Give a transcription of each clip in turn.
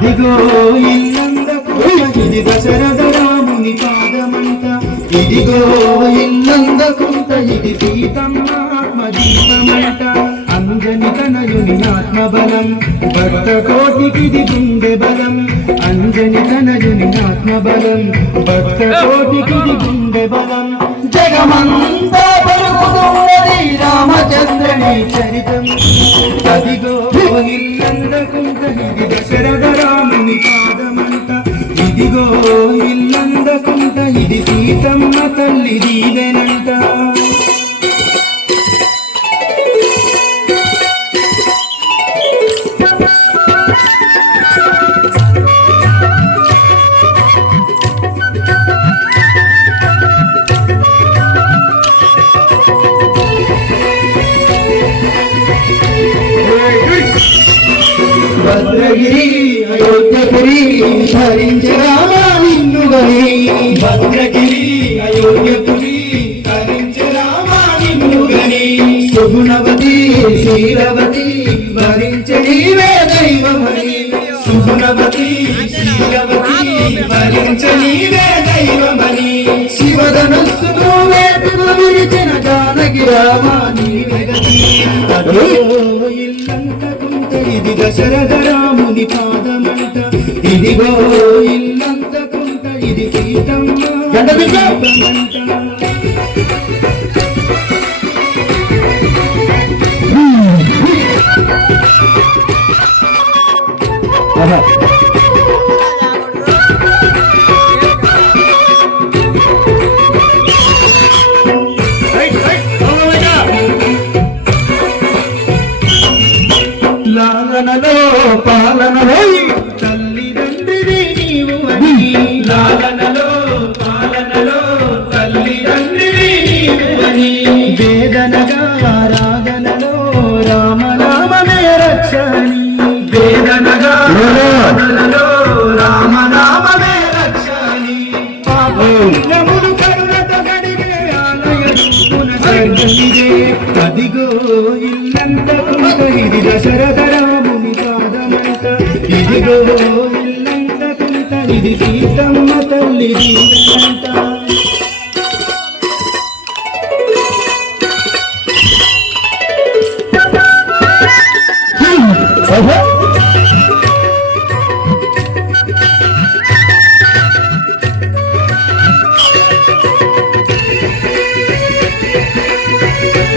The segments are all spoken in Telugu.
అదిగో ఇల్లందకు ఇది దశరథ రాముని పాదమంట. ఇదిగో ఇల్లందకుంట ఇది సీతమ్మ ఆత్మదీపమంట అంజని తనయుని ఆత్మబలం భక్త కోటికి ఇది గుండె బలం. అంజని తనయుని ఆత్మబలం భక్త కోటికి ఇది గుండె బలం. జగమంతా పలుకుతున్నది రామచంద్రుని చరితం. అదిగో ఇల్లందకుంట దశరథ రాముని పాదమంట ఇదిగో ఇల్లందకుంట ఇది సీతమ్మ తల్లి దీవెనంట Hey, hey. భద్రగిరి అయోధ్యపురి ధరించరా నిన్ను గని. భద్రగిరి అయోధ్యపురి ధరించరా నిన్ను గని. సుగుణవతి శీలవతి భరించ నీవే దైవమని సుగుణవతి శీలవతి భరించ నీవే దైవమని శివధనస్సును వేటుకు విరిచిన జానకి రామా నీవే గతి. అదో ఇల్లంతకుంట ఇది దశరథ రాముని పాదమంట. ఇదిగో ఇల్లంతకుంట ఇది సీతమ్మ పాదమంట. రక్షణి. వేదనగా రాగనలో రామనామమే రక్షణి. పాపములు కరుణత గడిగే ఆలయ పునః అదిగో ఇల్లంతకుంట ఇది దశరథ రాముని పాదమంట. ఇదిగో ఇల్లంతకుంట ఇది సీతమ్మ తల్లి దీవెనంట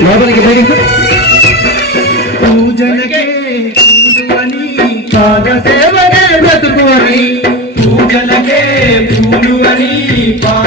లోపలికి బయటికి పూజలకే పూలు అని పాద సేవకే బ్రతుకు పూజలకే పూలు అని పాద